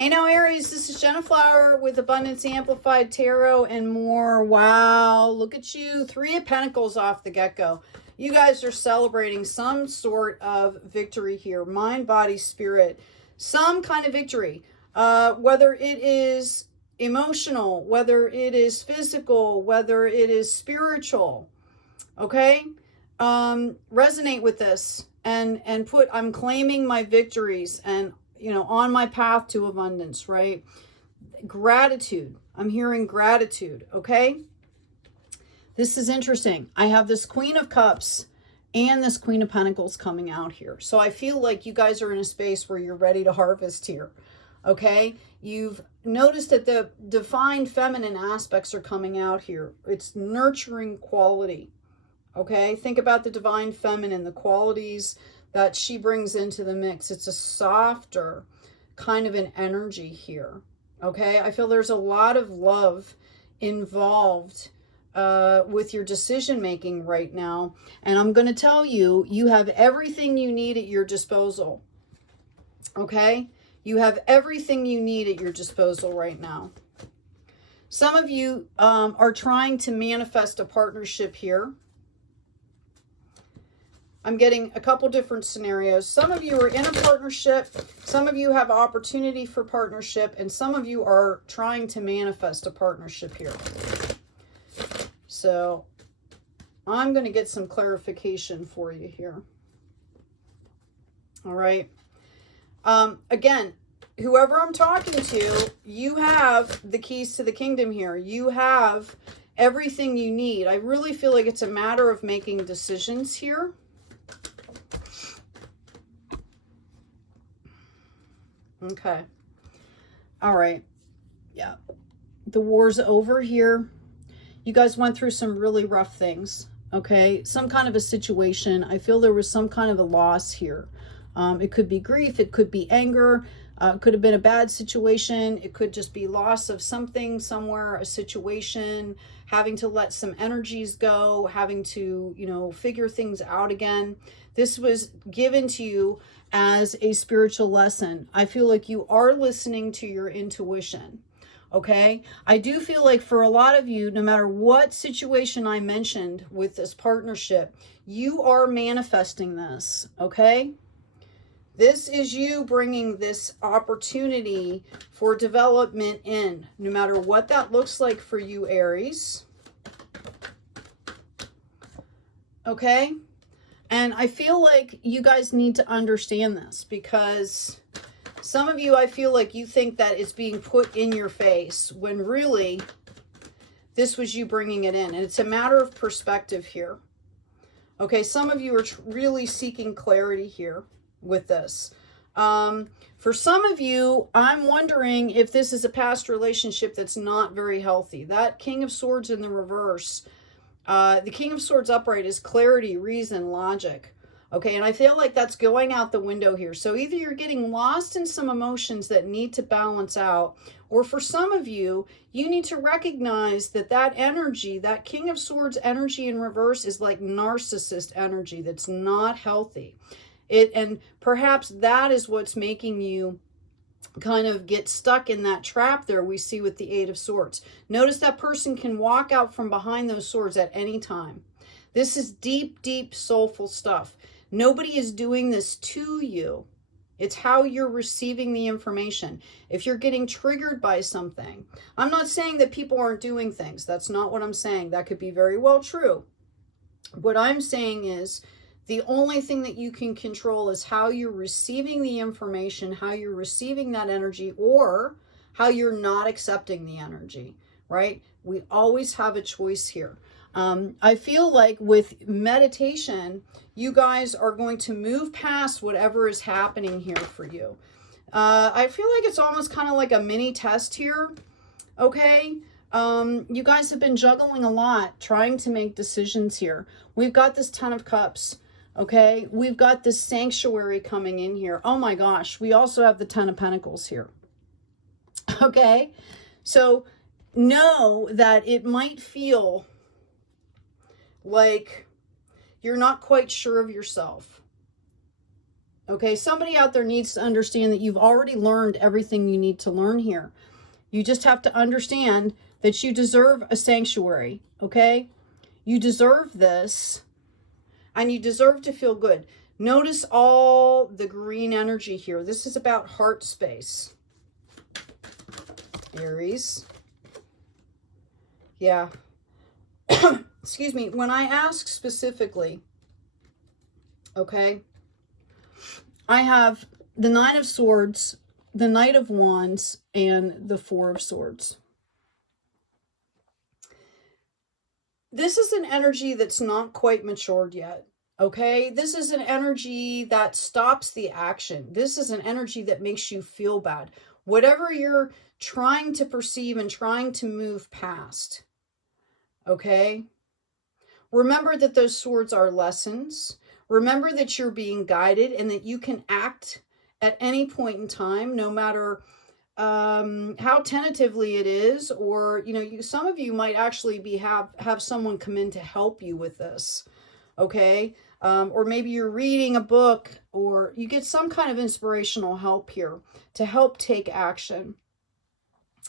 Hey now, Aries, this is Jenna Flower with Abundance Amplified Tarot and more. Wow, look at you. 3 of Pentacles off the get-go. You guys are celebrating some sort of victory here. Mind, body, spirit. Some kind of victory. Whether it is emotional, whether it is physical, whether it is spiritual. Okay? Resonate with this and put, I'm claiming my victories and on my path to abundance, right? Gratitude. I'm hearing gratitude, okay? This is interesting. I have this Queen of Cups and this Queen of Pentacles coming out here. So I feel like you guys are in a space where you're ready to harvest here, okay? You've noticed that the divine feminine aspects are coming out here. It's nurturing quality, okay? Think about the divine feminine, the qualities that she brings into the mix. It's a softer kind of an energy here, okay? I feel there's a lot of love involved with your decision making right now. And I'm going to tell you, you have everything you need at your disposal, okay? You have everything you need at your disposal right now. Some of you are trying to manifest a partnership here. I'm getting a couple different scenarios. Some of you are in a partnership. Some of you have opportunity for partnership. And some of you are trying to manifest a partnership here. So I'm going to get some clarification for you here. All right. Again, whoever I'm talking to, you have the keys to the kingdom here. You have everything you need. I really feel like it's a matter of making decisions here. Okay. All right. Yeah. The war's over here. You guys went through some really rough things. Okay. Some kind of a situation. I feel there was some kind of a loss here. It could be grief. It could be anger. It could have been a bad situation. It could just be loss of something somewhere, a situation, having to let some energies go, having to, figure things out again. This was given to you as a spiritual lesson. I feel like you are listening to your intuition. Okay. I do feel like for a lot of you, no matter what situation I mentioned with this partnership, you are manifesting this. Okay. This is you bringing this opportunity for development in, no matter what that looks like for you, Aries. Okay. And I feel like you guys need to understand this because some of you, I feel like you think that it's being put in your face when really this was you bringing it in. And it's a matter of perspective here. Okay, some of you are really seeking clarity here with this. For some of you, I'm wondering if this is a past relationship that's not very healthy. That King of Swords in the reverse, the King of Swords upright is clarity, reason, logic. Okay, and I feel like that's going out the window here. So either you're getting lost in some emotions that need to balance out, or for some of you, you need to recognize that that energy, that King of Swords energy in reverse is like narcissist energy that's not healthy. And perhaps that is what's making you kind of get stuck in that trap there we see with the 8 of Swords. Notice that person can walk out from behind those swords at any time. This is deep, deep, soulful stuff. Nobody is doing this to you. It's how you're receiving the information. If you're getting triggered by something, I'm not saying that people aren't doing things. That's not what I'm saying. That could be very well true. What I'm saying is the only thing that you can control is how you're receiving the information, how you're receiving that energy, or how you're not accepting the energy, right? We always have a choice here. I feel like with meditation, you guys are going to move past whatever is happening here for you. I feel like it's almost kind of like a mini test here, okay? You guys have been juggling a lot, trying to make decisions here. We've got this 10 of Cups, okay? We've got this sanctuary coming in here. Oh my gosh, we also have the 10 of Pentacles here, okay? So know that it might feel like you're not quite sure of yourself, Okay, somebody out there needs to understand that you've already learned everything you need to learn here. You just have to understand that you deserve a sanctuary, okay? You deserve this, and you deserve to feel good. Notice all the green energy here. This is about heart space. Aries. Yeah. Excuse me. When I ask specifically, okay, I have the Nine of Swords, the Knight of Wands, and the Four of Swords. This is an energy that's not quite matured yet, okay? This is an energy that stops the action. This is an energy that makes you feel bad. Whatever you're trying to perceive and trying to move past, okay? Remember that those swords are lessons. Remember that you're being guided and that you can act at any point in time, no matter how tentatively it is, or, you know, some of you might actually have someone come in to help you with this, okay? Or maybe you're reading a book, or you get some kind of inspirational help here to help take action,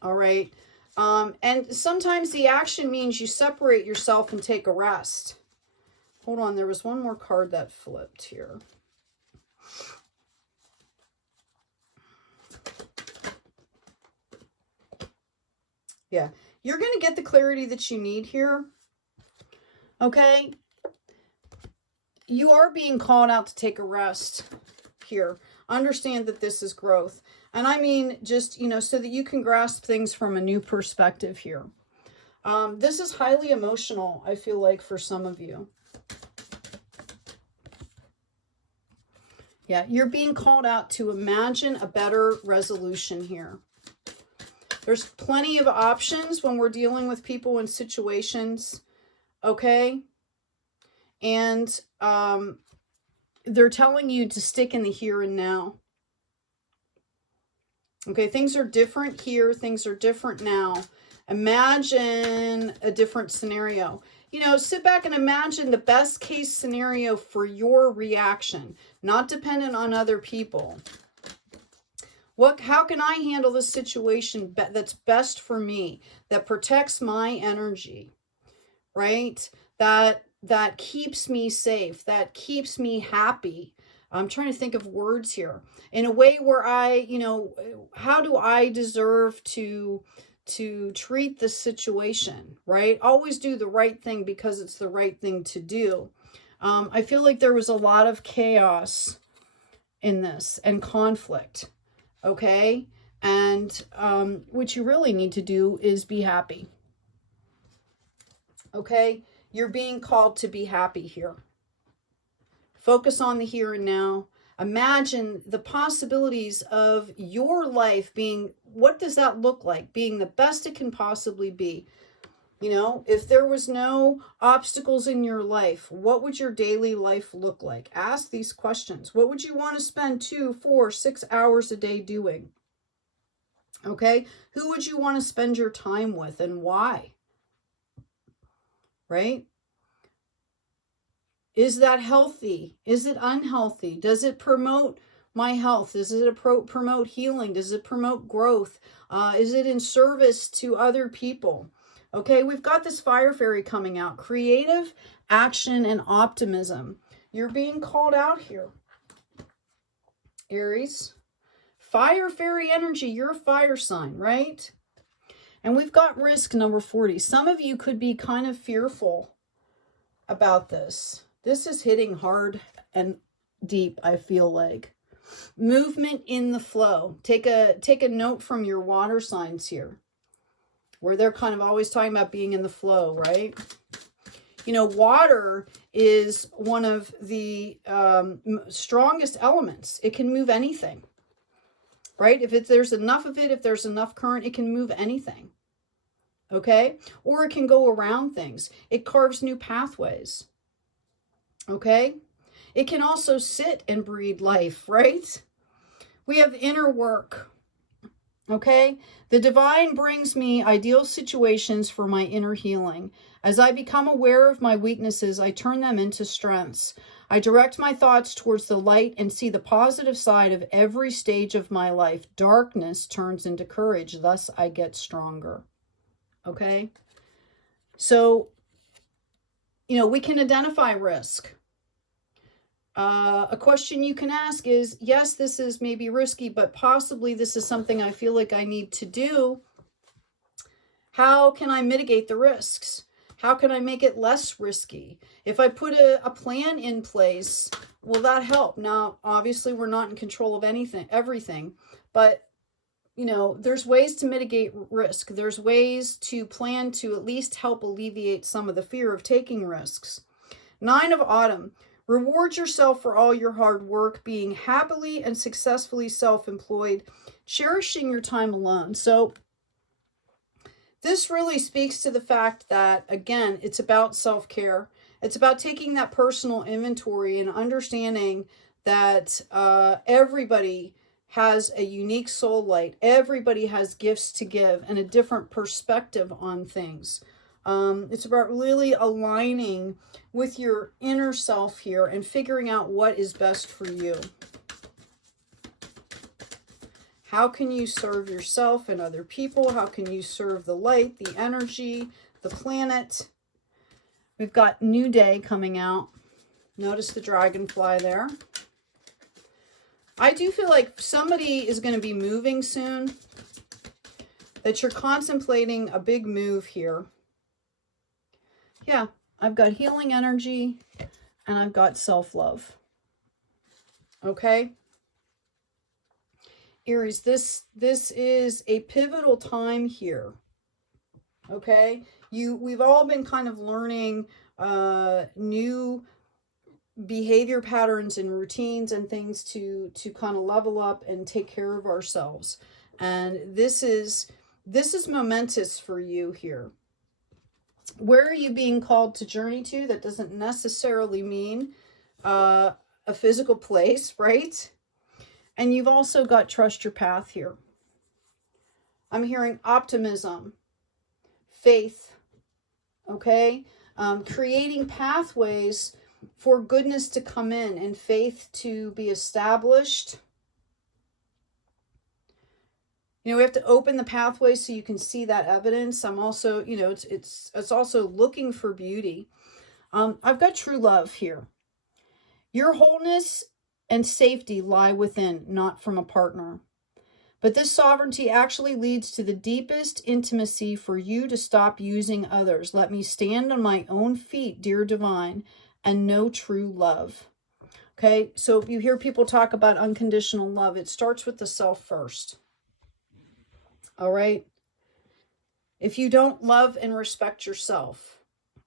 all right? And sometimes the action means you separate yourself and take a rest. Hold on, there was one more card that flipped here. Yeah, you're going to get the clarity that you need here, okay? You are being called out to take a rest here. Understand that this is growth. And I mean, just, you know, so that you can grasp things from a new perspective here. This is highly emotional, I feel like, for some of you. Yeah, you're being called out to imagine a better resolution here. There's plenty of options when we're dealing with people and situations, okay? And they're telling you to stick in the here and now. Okay, things are different here. Things are different now. Imagine a different scenario. You know, sit back and imagine the best case scenario for your reaction, not dependent on other people. How can I handle this situation that's best for me, that protects my energy, right? That keeps me safe, that keeps me happy. I'm trying to think of words here. In a way where I, you know, how do I deserve to treat the situation, right? Always do the right thing because it's the right thing to do. I feel like there was a lot of chaos in this and conflict, okay? And what you really need to do is be happy, okay? You're being called to be happy here. Focus on the here and now. Imagine the possibilities of your life being, what does that look like? Being the best it can possibly be. You know, if there was no obstacles in your life, what would your daily life look like? Ask these questions. What would you want to spend 2, 4, 6 hours a day doing? Okay? Who would you want to spend your time with and why? Right? Is that healthy? Is it unhealthy? Does it promote my health? Does it promote healing? Does it promote growth? Is it in service to other people? Okay, we've got this fire fairy coming out. Creative action and optimism. You're being called out here, Aries. Fire fairy energy. You're a fire sign, right? And we've got risk number 40. Some of you could be kind of fearful about this. This is hitting hard and deep, I feel like. Movement in the flow. Take a note from your water signs here, where they're kind of always talking about being in the flow, right? You know, water is one of the strongest elements. It can move anything, right? If there's enough of it, if there's enough current, it can move anything, okay? Or it can go around things. It carves new pathways, okay? It can also sit and breed life, right? We have inner work, okay? The divine brings me ideal situations for my inner healing. As I become aware of my weaknesses, I turn them into strengths. I direct my thoughts towards the light and see the positive side of every stage of my life. Darkness turns into courage. Thus, I get stronger. Okay? So, you know, we can identify risk. A question you can ask is, yes, this is maybe risky, but possibly this is something I feel like I need to do. How can I mitigate the risks? How can I make it less risky? If I put a plan in place, will that help? Now, obviously, we're not in control of everything, but, you know, there's ways to mitigate risk. There's ways to plan to at least help alleviate some of the fear of taking risks. 9 of Autumn. Reward yourself for all your hard work, being happily and successfully self-employed, cherishing your time alone. So this really speaks to the fact that, again, it's about self-care. It's about taking that personal inventory and understanding that everybody has a unique soul light. Everybody has gifts to give and a different perspective on things. It's about really aligning with your inner self here and figuring out what is best for you. How can you serve yourself and other people? How can you serve the light, the energy, the planet? We've got New Day coming out. Notice the dragonfly there. I do feel like somebody is going to be moving soon, that you're contemplating a big move here. Yeah, I've got healing energy and I've got self-love. Okay? Aries, this is a pivotal time here. Okay? We've all been kind of learning new behavior patterns and routines and things to kind of level up and take care of ourselves. And this is momentous for you here. Where are you being called to journey to? That doesn't necessarily mean a physical place, right? And you've also got trust your path here. I'm hearing optimism, faith, okay? Creating pathways for goodness to come in and faith to be established. You know, we have to open the pathway so you can see that evidence. I'm also, you know, it's also looking for beauty. I've got true love here. Your wholeness and safety lie within, not from a partner. But this sovereignty actually leads to the deepest intimacy for you to stop using others. Let me stand on my own feet, dear divine, and know true love. Okay, so if you hear people talk about unconditional love, it starts with the self first. All right? If you don't love and respect yourself,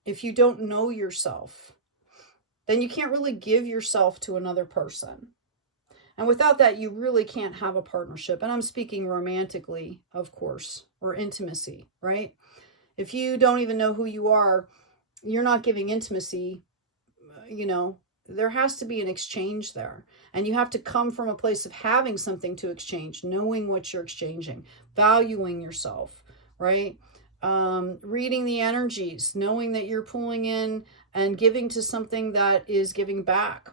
if you don't know yourself, then you can't really give yourself to another person. And without that, you really can't have a partnership. And I'm speaking romantically, of course, or intimacy, right? If you don't even know who you are, you're not giving intimacy, you know, there has to be an exchange there. And you have to come from a place of having something to exchange, knowing what you're exchanging, valuing yourself, right? Reading the energies, knowing that you're pulling in and giving to something that is giving back.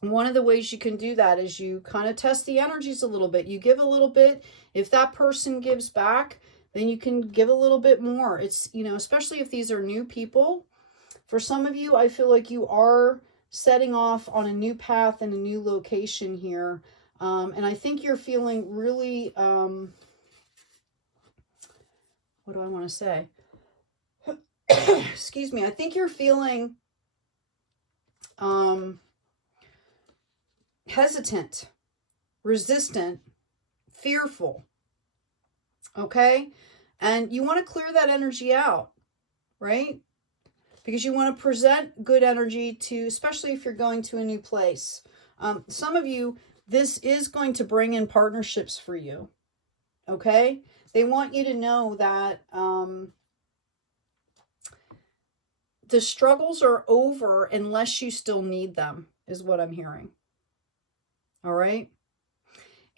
One of the ways you can do that is you kind of test the energies a little bit. You give a little bit. If that person gives back, then you can give a little bit more. It's, you know, especially if these are new people. For some of you, I feel like you are setting off on a new path and a new location here. And I think you're feeling really, what do I want to say? Excuse me. I think you're feeling hesitant, resistant, fearful. Okay? And you want to clear that energy out, right? Because you want to present good energy to, especially if you're going to a new place. Some of you, this is going to bring in partnerships for you. Okay? They want you to know that the struggles are over unless you still need them, is what I'm hearing. All right?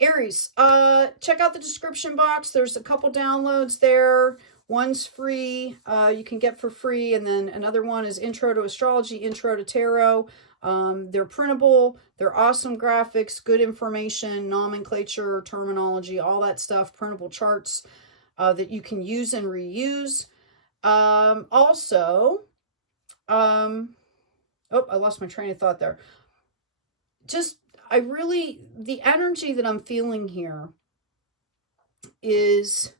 Aries, check out the description box. There's a couple downloads there. One's free, you can get for free, and then another one is Intro to Astrology, Intro to Tarot. They're printable, they're awesome graphics, good information, nomenclature, terminology, all that stuff, printable charts that you can use and reuse. Also, oh, I lost my train of thought there. The energy that I'm feeling here is,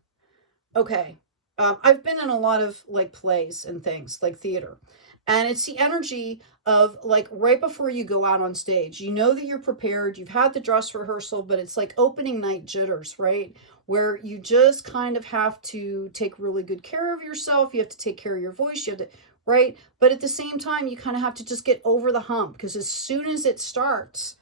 okay, I've been in a lot of like plays and things like theater, and it's the energy of like right before you go out on stage, you know that you're prepared, you've had the dress rehearsal, but it's like opening night jitters, right? Where you just kind of have to take really good care of yourself. You have to take care of your voice. You have to, right? But at the same time, you kind of have to just get over the hump, because as soon as it starts,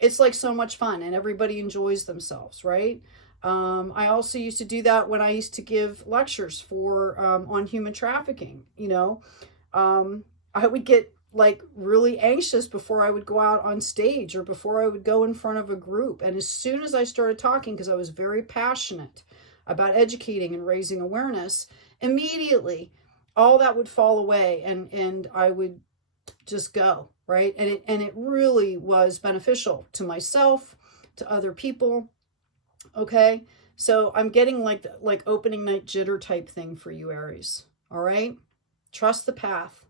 it's like so much fun and everybody enjoys themselves, right? I also used to do that when I used to give lectures for on human trafficking. You know, I would get like really anxious before I would go out on stage or before I would go in front of a group. And as soon as I started talking, because I was very passionate about educating and raising awareness, immediately all that would fall away and I would just go, right? And it really was beneficial to myself, to other people. Okay, so I'm getting like opening night jitter type thing for you, Aries. All right, trust the path.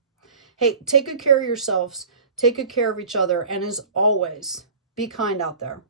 Hey, take good care of yourselves, take good care of each other, and as always, be kind out there.